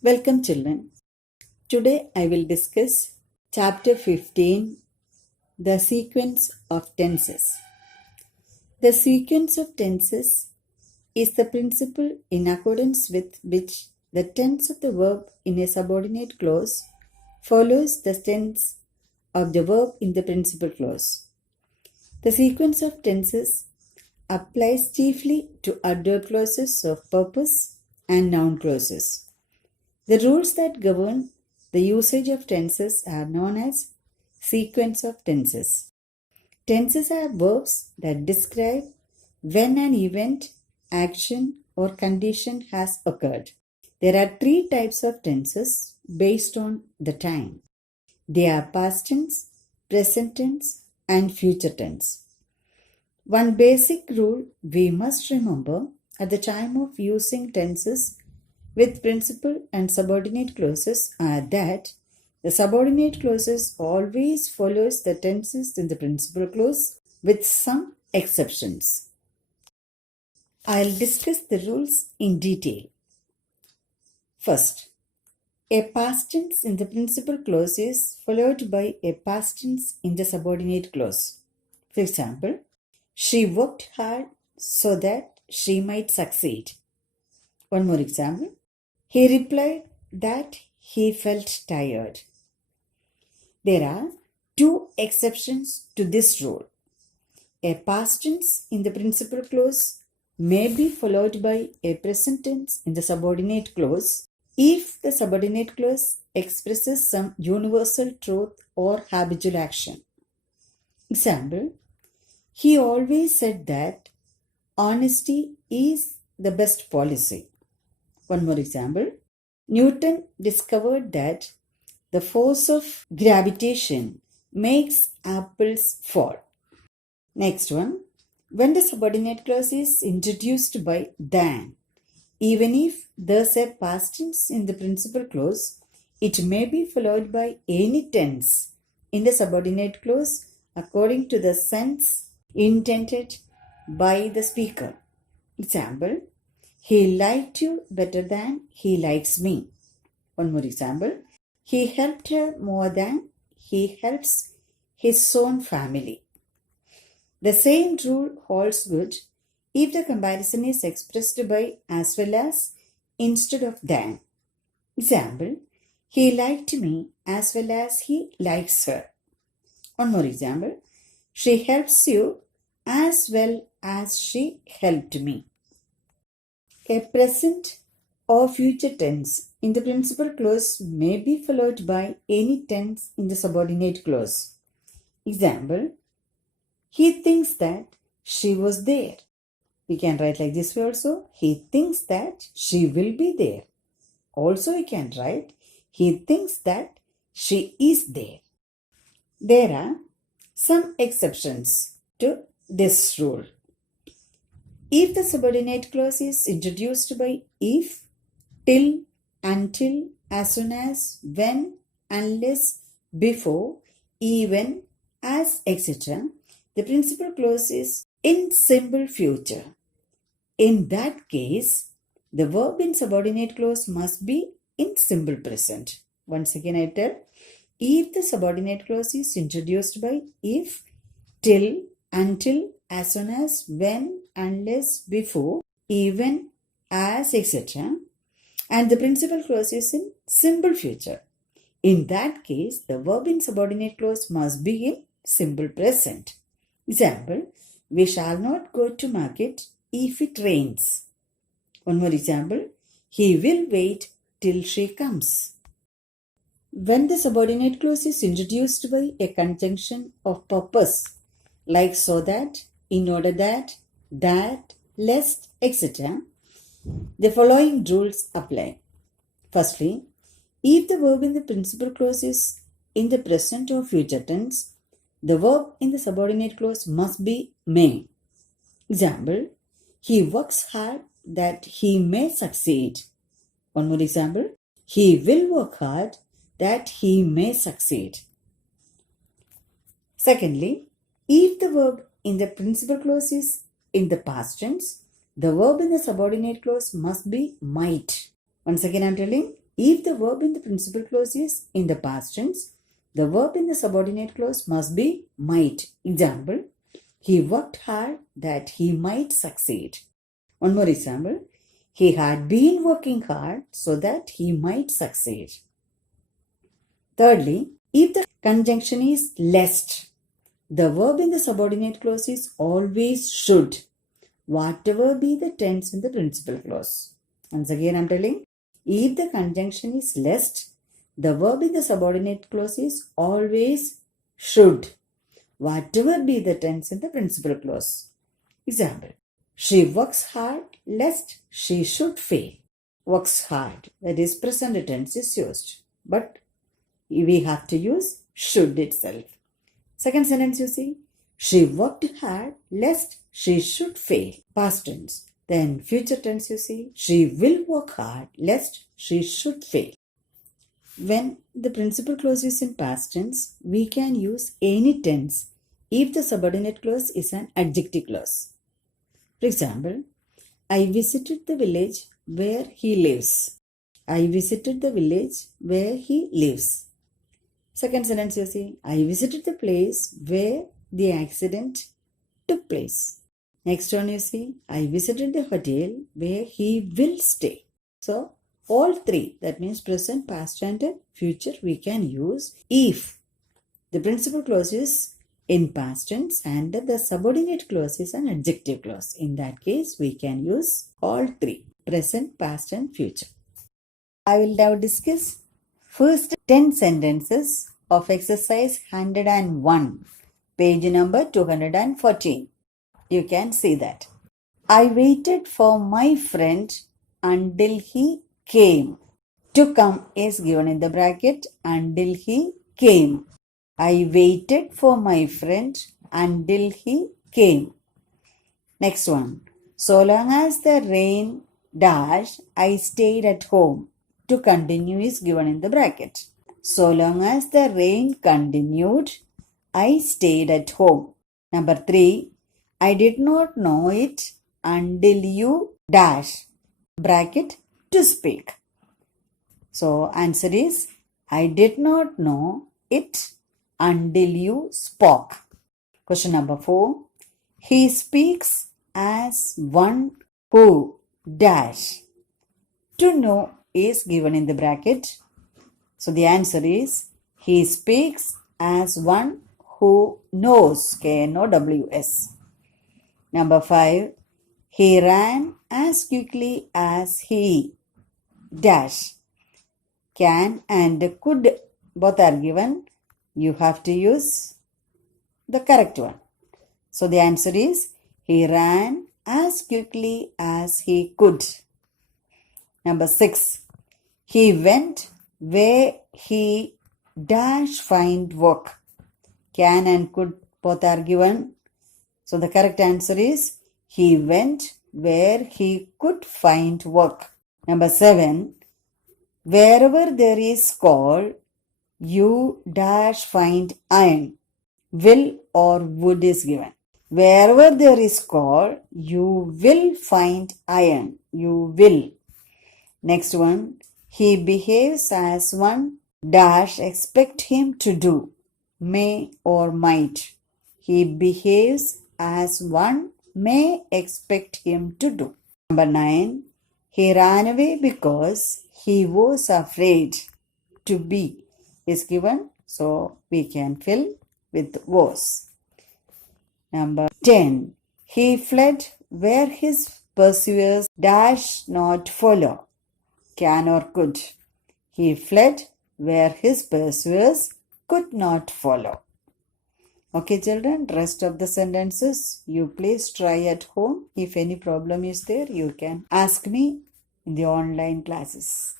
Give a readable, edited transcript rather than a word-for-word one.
Welcome, children. Today I will discuss chapter 15, the sequence of tenses. The sequence of tenses is the principle in accordance with which the tense of the verb in a subordinate clause follows the tense of the verb in the principal clause. The sequence of tenses applies chiefly to adverb clauses of purpose and noun clauses. The rules that govern the usage of tenses are known as sequence of tenses. Tenses are verbs that describe when an event, action, or condition has occurred. There are three types of tenses based on the time. They are past tense, present tense, and future tense. One basic rule we must remember at the time of using tenses with principal and subordinate clauses are that the subordinate clauses always follows the tenses in the principal clause with some exceptions. I'll discuss the rules in detail. First, a past tense in the principal clause is followed by a past tense in the subordinate clause. For example, she worked hard so that she might succeed. One more example. He replied that he felt tired. There are two exceptions to this rule. A past tense in the principal clause may be followed by a present tense in the subordinate clause if the subordinate clause expresses some universal truth or habitual action. Example, he always said that honesty is the best policy. One more example. Newton discovered that the force of gravitation makes apples fall. Next one. When the subordinate clause is introduced by than, even if there's a past tense in the principal clause, it may be followed by any tense in the subordinate clause according to the sense intended by the speaker. Example, he liked you better than he likes me. One more example. He helped her more than he helps his own family. The same rule holds good if the comparison is expressed by as well as instead of than. Example, he liked me as well as he likes her. One more example. She helps you as well as she helped me. A present or future tense in the principal clause may be followed by any tense in the subordinate clause. Example, he thinks that she was there. We can write like this way also. He thinks that she will be there. Also we can write, he thinks that she is there. There are some exceptions to this rule. If the subordinate clause is introduced by if, till, until, as soon as, when, unless, before, even, as, etc., the principal clause is in simple future. In that case, the verb in subordinate clause must be in simple present. Once again I tell, if the subordinate clause is introduced by if, till, until, as soon as, when, unless, before, even, as, etc., and the principal clause is in simple future. In that case, the verb in subordinate clause must be in simple present. Example, we shall not go to market if it rains. One more example, he will wait till she comes. When the subordinate clause is introduced by a conjunction of purpose, like so that, in order that, lest, etc., the following rules apply. Firstly, if the verb in the principal clause is in the present or future tense, the verb in the subordinate clause must be may. Example, he works hard that he may succeed. One more example, he will work hard that he may succeed. Secondly, if the verb in the principal clause is in the past tense, the verb in the subordinate clause must be might. Once again I am telling, If the verb in the principal clause is in the past tense, the verb in the subordinate clause must be might. Example, he worked hard that he might succeed. One more example, he had been working hard so that he might succeed. Thirdly, if the conjunction is lest, the verb in the subordinate clause is always should, whatever be the tense in the principal clause. Once again, I am telling, if the conjunction is lest, the verb in the subordinate clause is always should, whatever be the tense in the principal clause. Example, she works hard lest she should fail. Works hard, that is present tense is used, but we have to use should itself. Second sentence, you see, she worked hard lest she should fail. Past tense. Then future tense, you see, she will work hard lest she should fail. When the principal clause is in past tense, we can use any tense if the subordinate clause is an adjective clause. For example, I visited the village where he lives. I visited the village where he lives. Second sentence, you see, I visited the place where the accident took place. Next one, you see, I visited the hotel where he will stay. So, all three, that means present, past and future, we can use if the principal clause is in past tense and the subordinate clause is an adjective clause. In that case, we can use all three, present, past and future. I will now discuss first 10 sentences of exercise 101, page number 214. You can see that. I waited for my friend until he came. To come is given in the bracket until he came. I waited for my friend until he came. Next one. So long as the rain dash, I stayed at home. To continue is given in the bracket. So long as the rain continued, I stayed at home. Number 3. I did not know it until you dash, bracket, to speak. So answer is, I did not know it until you spoke. Question number 4. He speaks as one who dash. To know is given in the bracket. So the answer is, he speaks as one who knows, K-N-O-W-S. Number 5, he ran as quickly as he dash. Can and could both are given. You have to use the correct one. So the answer is, he ran as quickly as he could. Number 6, he went where he dash find work. Can and could both are given. So the correct answer is, he went where he could find work. Number 7, wherever there is coal, you dash find iron. Will or would is given. Wherever there is coal, you will find iron. You will. Next one, he behaves as one dash expect him to do. May or might. He behaves as one may expect him to do. Number 9, he ran away because he was afraid. To be is given, so we can fill with was. Number 10, he fled where his pursuers dash not follow. Can or could. He fled where his pursuers could not follow. Okay, children, rest of the sentences you please try at home. If any problem is there, you can ask me in the online classes.